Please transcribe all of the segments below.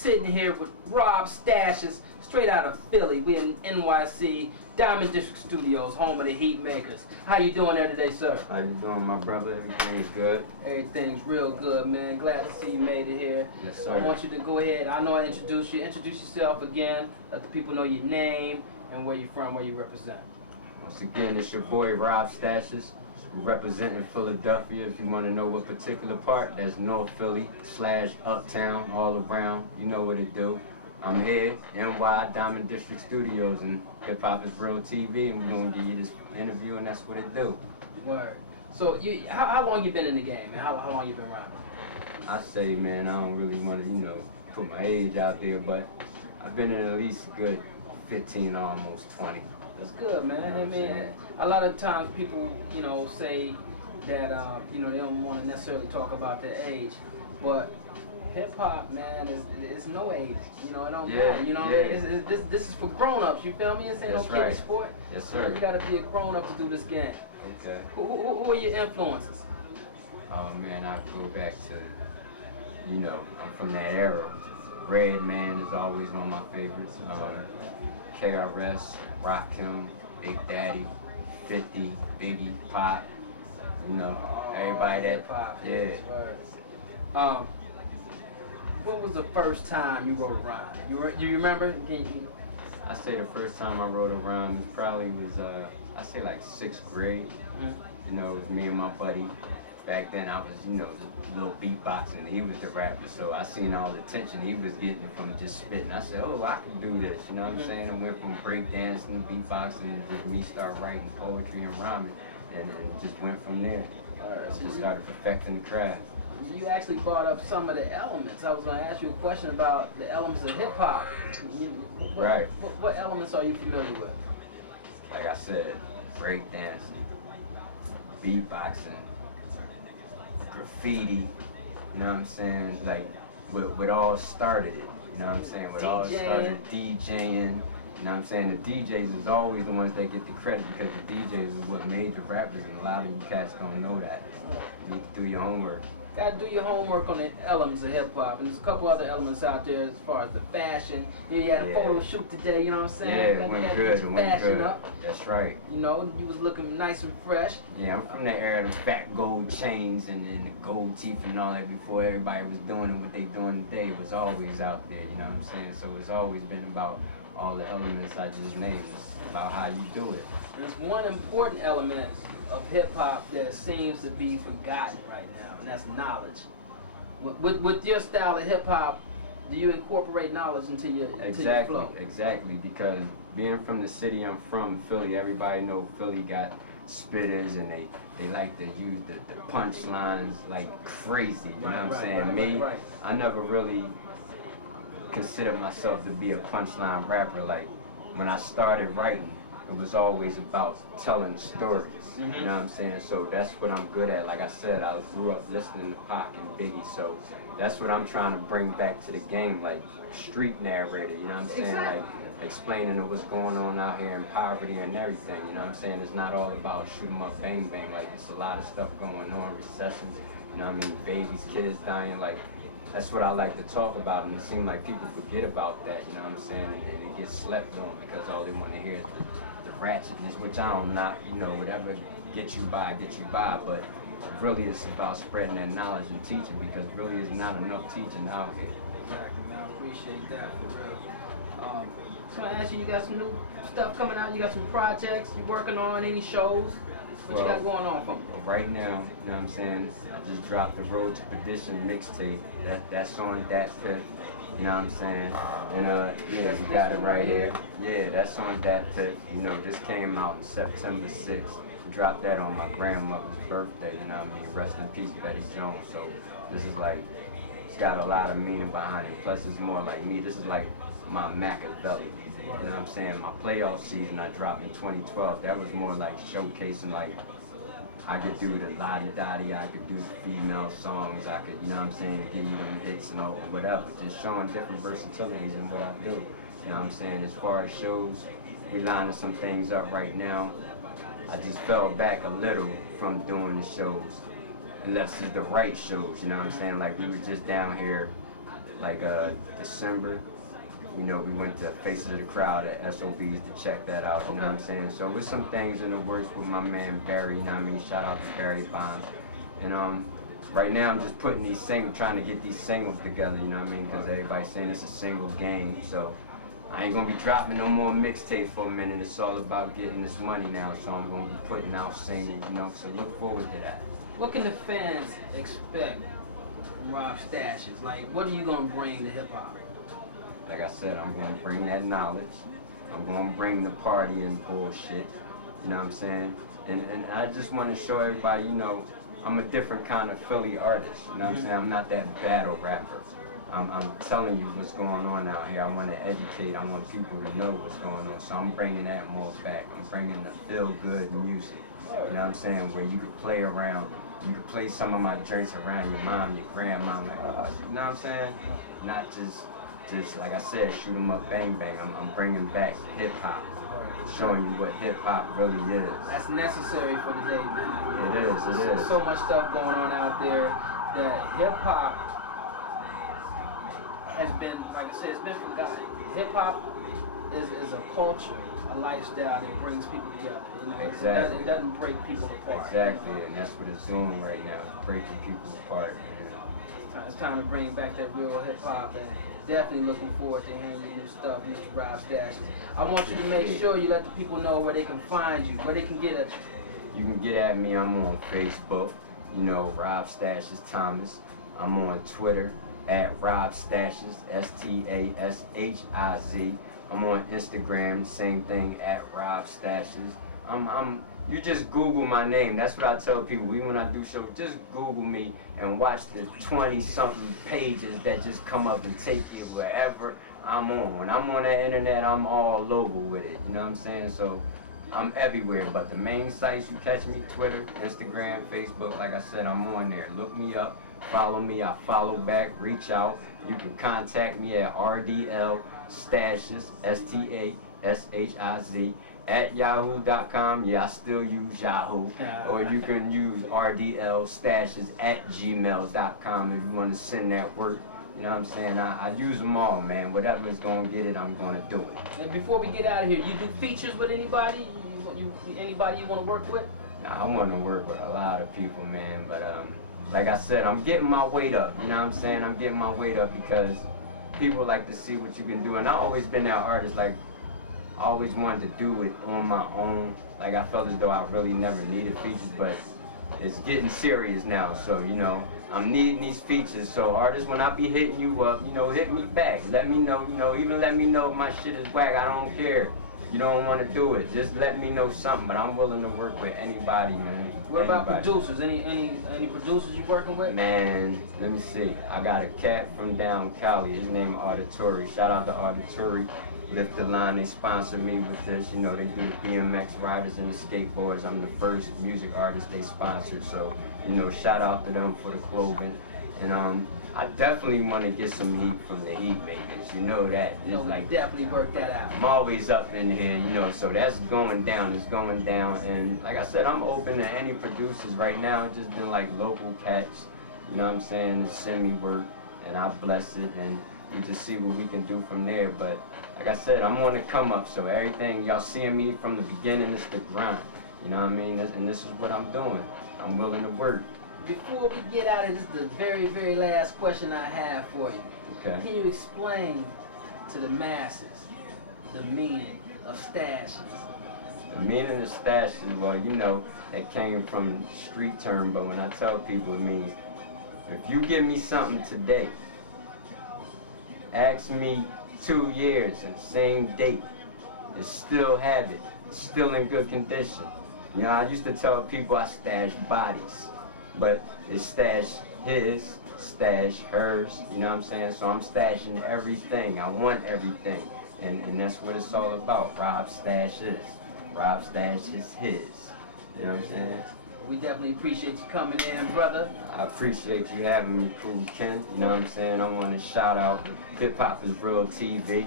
sitting here with Rob Stashiz, straight out of Philly. We in NYC, Diamond District Studios, home of the Heat Makers. How you doing there today, sir? How you doing, my brother? Everything's good? Everything's real good, man. Glad to see you made it here. Yes, sir. I want you to go ahead. I know I introduced you. Introduce yourself again. Let the people know your name and where you're from, where you represent. Once again, it's your boy, Rob Stashiz, representing Philadelphia. If you want to know what particular part, that's North Philly / Uptown, all around. You know what it do. I'm here, NY Diamond District Studios, and Hip Hop is Real TV, and we're going to give you this interview, and that's what it do. Word. So, how long you been in the game, man? How long you been rapping? I say, man, I don't really want to, put my age out there, but I've been in at least a good 15, almost 20. That's good, man. I mean, a lot of times people, say that, they don't want to necessarily talk about their age, but hip hop, man, is no age. It don't matter. This is for grown-ups. You feel me? This ain't no kid sport. Yes, sir. You got to be a grown-up to do this game. Okay. Who are your influences? Oh man, I go back to, I'm from that era. Redman is always one of my favorites. KRS, Rakim, Big Daddy, 50, Biggie, Pop. Everybody that. Yeah. When was the first time you wrote a rhyme? You remember? I say the first time I wrote a rhyme probably was I say like 6th grade. Mm-hmm. It was me and my buddy. Back then I was, just a little beatboxing. He was the rapper, so I seen all the attention he was getting from just spitting. I said, oh, I can do this. You know what I'm saying? I went from breakdancing to beatboxing and just me start writing poetry and rhyming, and just went from there. Just started perfecting the craft. You actually brought up some of the elements. I was going to ask you a question about the elements of hip hop. Right. What elements are you familiar with? Like I said, breakdancing, beatboxing, graffiti. You know what I'm saying? Like what all started it. You know what I'm saying? What all started DJing. You know what I'm saying? The DJs is always the ones that get the credit because the DJs is what made the rappers, and a lot of you cats don't know that. You need to do your homework. Gotta do your homework on the elements of hip hop, and there's a couple other elements out there as far as the fashion. You had a photo shoot today, you know what I'm saying? Yeah, it went good. It went good. Up. That's right. You was looking nice and fresh. Yeah, I'm from the era of the fat gold chains and the gold teeth and all that. Before everybody was doing what they doing today, it was always out there. You know what I'm saying? So it's always been about all the elements I just named. It's about how you do it. There's one important element of hip-hop that seems to be forgotten right now, and that's knowledge. With your style of hip-hop, do you incorporate knowledge into your flow? Exactly, because being from the city I'm from, Philly, everybody know Philly got spitters, and they like to use the punchlines like crazy, you know what I'm saying? Right. I never really considered myself to be a punchline rapper. Like, when I started writing, it was always about telling stories, you know what I'm saying? So that's what I'm good at. Like I said, I grew up listening to Pac and Biggie, so that's what I'm trying to bring back to the game, like street narrator, you know what I'm saying? Like explaining what's going on out here in poverty and everything, you know what I'm saying? It's not all about shoot 'em up, bang, bang, like it's a lot of stuff going on, recessions, you know what I mean? Babies, kids dying, like that's what I like to talk about, and it seems like people forget about that, you know what I'm saying? And it gets slept on because all they want to hear is the ratchetness, which I don't knock, whatever gets you by, but really it's about spreading that knowledge and teaching, because really there's not enough teaching out here. Exactly, man. I appreciate that, for real. So I ask you, you got some new stuff coming out, you got some projects, you working on any shows? What you got going on for me? Right now, you know what I'm saying, I just dropped the Road to Perdition mixtape. That's on Dat Fifth, you know what I'm saying? And you got it right here. Yeah, that's on Dat Fifth. Just came out on September 6th. Dropped that on my grandmother's birthday, you know what I mean? Rest in peace, Betty Jones. So this is like, it's got a lot of meaning behind it. Plus it's more like me. This is like my Machiavelli. You know what I'm saying? My playoff season I dropped in 2012. That was more like showcasing, like, I could do the la-di-da-di, I could do the female songs, I could, you know what I'm saying, give you them hits and all, whatever. Just showing different versatilities in what I do. You know what I'm saying? As far as shows, we lining some things up right now. I just fell back a little from doing the shows, unless it's the right shows, you know what I'm saying? Like we were just down here like December. You know, we went to Faces of the Crowd at SOBs to check that out, you know what I'm saying? So with some things in the works with my man Barry, you know what I mean? Shout out to Barry Bonds. And right now I'm just putting these singles, trying to get these singles together, you know what I mean? Because everybody's saying it's a single game, so I ain't gonna be dropping no more mixtapes for a minute. It's all about getting this money now, so I'm gonna be putting out singles, you know, so look forward to that. What can the fans expect from Rob Stashiz? Like, what are you gonna bring to hip hop? Like I said, I'm gonna bring that knowledge. I'm gonna bring the party and bullshit, you know what I'm saying? And I just wanna show everybody, you know, I'm a different kind of Philly artist, you know what I'm saying? I'm not that battle rapper. I'm telling you what's going on out here. I want to educate. I want people to know what's going on. So I'm bringing that more back. I'm bringing the feel-good music. You know what I'm saying? Where you can play around. You can play some of my joints around your mom, your grandma. Like, you know what I'm saying? Not just like I said, shoot 'em up, bang, bang. I'm bringing back hip-hop. Showing you what hip-hop really is. That's necessary for the day, man. It is. There's so much stuff going on out there that hip-hop has been, like I said, it's been forgotten. Hip-hop is a culture, a lifestyle that brings people together. You know, Exactly. It doesn't break people apart. Exactly, and that's what it's doing right now. It's breaking people apart. Man. It's time to bring back that real hip-hop, and definitely looking forward to hearing your new stuff, Mr. Rob Stashiz. I want you to make sure you let the people know where they can find you, where they can get at you. You can get at me. I'm on Facebook, you know, Rob Stashiz Thomas. I'm on Twitter at Rob Stashiz, Stashiz. I'm on Instagram, same thing, at Rob Stashiz. You just Google my name. That's what I tell people. Even when I do shows, just Google me and watch the 20-something pages that just come up and take you wherever I'm on. When I'm on the internet, I'm all over with it. You know what I'm saying? So I'm everywhere. But the main sites you catch me, Twitter, Instagram, Facebook, like I said, I'm on there. Look me up. Follow me. I follow back. Reach out. You can contact me at RDL Stashiz, Stashiz, at yahoo.com. Yeah, I still use Yahoo. Or you can use rdlstashiz at gmail.com if you want to send that work. You know what I'm saying? I use them all, man. Whatever's going to get it, I'm going to do it. And before we get out of here, you do features with anybody? Anybody you want to work with? Nah, I want to work with a lot of people, man. But like I said, I'm getting my weight up. You know what I'm saying? I'm getting my weight up because people like to see what you can do. And I've always been that artist, like, I always wanted to do it on my own. Like, I felt as though I really never needed features, but it's getting serious now. So, you know, I'm needing these features. So, artists, when I be hitting you up, you know, hit me back. Let me know, you know, even let me know if my shit is whack. I don't care. You don't want to do it. Just let me know something. But I'm willing to work with anybody, man. What about producers? Any producers you working with? Man, let me see. I got a cat from down Cali. His name Auditory. Shout out to Auditory. Lift the Line, they sponsored me with this. You know, they do the BMX riders and the skateboarders. I'm the first music artist they sponsored. So, you know, shout out to them for the clothing. And I definitely want to get some heat from the heat makers. You know that. You know, like, definitely work that out. I'm always up in here, you know, so that's going down. It's going down. And like I said, I'm open to any producers right now. It's just been like local cats, you know what I'm saying, to send me work. And I bless it. And we just see what we can do from there. But like I said, I'm on the come up, so everything y'all seeing me from the beginning is the grind. You know what I mean? And this is what I'm doing. I'm willing to work. Before we get out of this, is the very, very last question I have for you. Okay. Can you explain to the masses the meaning of Stashiz? The meaning of Stashiz, well, you know, it came from street term, but when I tell people, it means if you give me something today, ask me 2 years and same date, and still have it, still in good condition. You know, I used to tell people I stash bodies, but it's stash his, stash hers, you know what I'm saying? So I'm stashing everything. I want everything. And that's what it's all about. Rob Stashiz. Rob Stashiz his. You know what I'm saying? We definitely appreciate you coming in, brother. I appreciate you having me, Cool Ken. You know what I'm saying? I want to shout out Hip Hop is Real TV.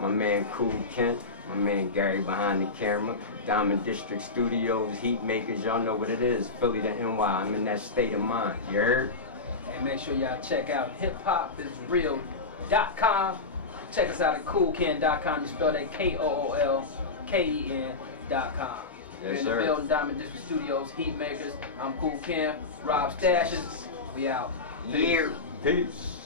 My man Cool Kent, my man Gary behind the camera, Diamond District Studios, Heat Makers, y'all know what it is, Philly to NY, I'm in that state of mind, you heard? And make sure y'all check out Hip Hop is Real coolken.com. Check us out at coolken.com. You spell that KOOLKEN.com. We're in the building, Diamond District Studios, Heat Makers. I'm Cool Ken, Rob Stashiz. We out. Peace.